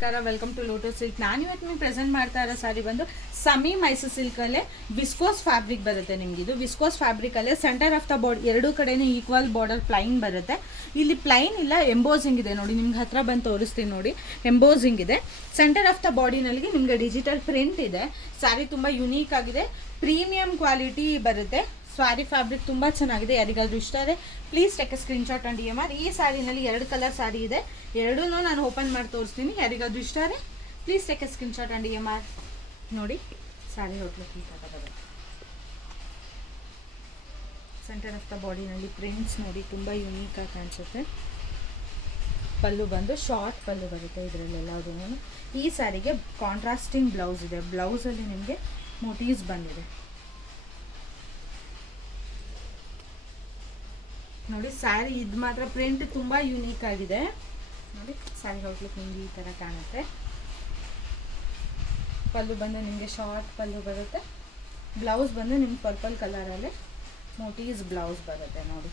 ನಮಸ್ಕಾರ, welcome to lotus silk. ನಾನು ಇವತ್ತು ನಿಮ್ಗೆ ಪ್ರೆಸೆಂಟ್ ಮಾಡ್ತಾ ಇರೋ ಸಾರಿ ಬಂದು ಸಮಿ ಮೈಸೂರು ಸಿಲ್ಕಲ್ಲೇ ವಿಸ್ಕೋಸ್ ಫ್ಯಾಬ್ರಿಕ್ ಬರುತ್ತೆ. ನಿಮ್ಗೆ ಇದು ವಿಸ್ಕೋಸ್ ಫ್ಯಾಬ್ರಿಕಲ್ಲೇ ಸೆಂಟರ್ ಆಫ್ ದ ಬಾರ್ಡ್ ಎರಡು ಕಡೆನೂ ಈಕ್ವಲ್ ಬಾರ್ಡರ್ ಪ್ಲೈನ್ ಬರುತ್ತೆ. ಇಲ್ಲಿ ಪ್ಲೈನ್ ಇಲ್ಲ, ಎಂಬೋಸಿಂಗ್ ಇದೆ ನೋಡಿ. ನಿಮ್ಗೆ ಹತ್ರ ಬಂದು ತೋರಿಸ್ತೀನಿ ನೋಡಿ. ಎಂಬೋಸಿಂಗ್ ಇದೆ. ಸೆಂಟರ್ ಆಫ್ ದ ಬಾಡಿನಲ್ಲಿ ನಿಮಗೆ ಡಿಜಿಟಲ್ ಪ್ರಿಂಟ್ ಇದೆ. ಸ್ಯಾರಿ ತುಂಬ ಯುನೀಕ್ ಆಗಿದೆ, ಪ್ರೀಮಿಯಂ ಕ್ವಾಲಿಟಿ ಬರುತ್ತೆ. ಸ್ಯಾರಿ ಫ್ಯಾಬ್ರಿಕ್ ತುಂಬ ಚೆನ್ನಾಗಿದೆ. ಯಾರಿಗಾದ್ರೂ ಇಷ್ಟ ಇದೆ please take A screenshot and DMR. ಈ ಸ್ಯಾರಿನಲ್ಲಿ 2 ಕಲರ್ ಸ್ಯಾರಿ ಇದೆ, ಎರಡೂ ನಾನು ಓಪನ್ ಮಾಡಿ ತೋರಿಸ್ತೀನಿ. ಯಾರಿಗಾದ್ರೂ ಇಷ್ಟ ಇದೆ please take A screenshot and DMR. ನೋಡಿ ಸ್ಯಾರಿ ಹೋಟ್ಲಿಕ್ಕೆ ಈ ಥರ ಬರುತ್ತೆ. ಸೆಂಟರ್ ಆಫ್ ದ ಬಾಡಿನಲ್ಲಿ ಪ್ರಿಂಟ್ಸ್ ನೋಡಿ, ತುಂಬ ಯುನೀಕಾಗಿ ಕಾಣಿಸುತ್ತೆ. ಪಲ್ಲು ಬಂದು ಶಾರ್ಟ್ ಪಲ್ಲು ಬರುತ್ತೆ ಇದರಲ್ಲೆಲ್ಲದೂ. ಈ ಸ್ಯಾರಿಗೆ ಕಾಂಟ್ರಾಸ್ಟಿಂಗ್ ಬ್ಲೌಸ್ ಇದೆ. ಬ್ಲೌಸಲ್ಲಿ ನಿಮಗೆ ಮೋಟೀವ್ಸ್ ಬಂದಿದೆ ನೋಡಿ. ಸ್ಯಾರಿ ಇದು ಮಾತ್ರ ಪ್ರಿಂಟ್ ತುಂಬ ಯುನೀಕ್ ಆಗಿದೆ ನೋಡಿ. ಸ್ಯಾರಿ ಔಟ್ಲುಕ್ ನಿಮಗೆ ಈ ಥರ ಕಾಣುತ್ತೆ. ಪಲ್ಲು ಬಂದು ನಿಮಗೆ ಶಾರ್ಟ್ ಪಲ್ಲು ಬರುತ್ತೆ. ಬ್ಲೌಸ್ ಬಂದು ನಿಮ್ಗೆ ಪರ್ಪಲ್ ಕಲರಲ್ಲೇ ಮೋಟೀವ್ಸ್ ಬ್ಲೌಸ್ ಬರುತ್ತೆ ನೋಡಿ.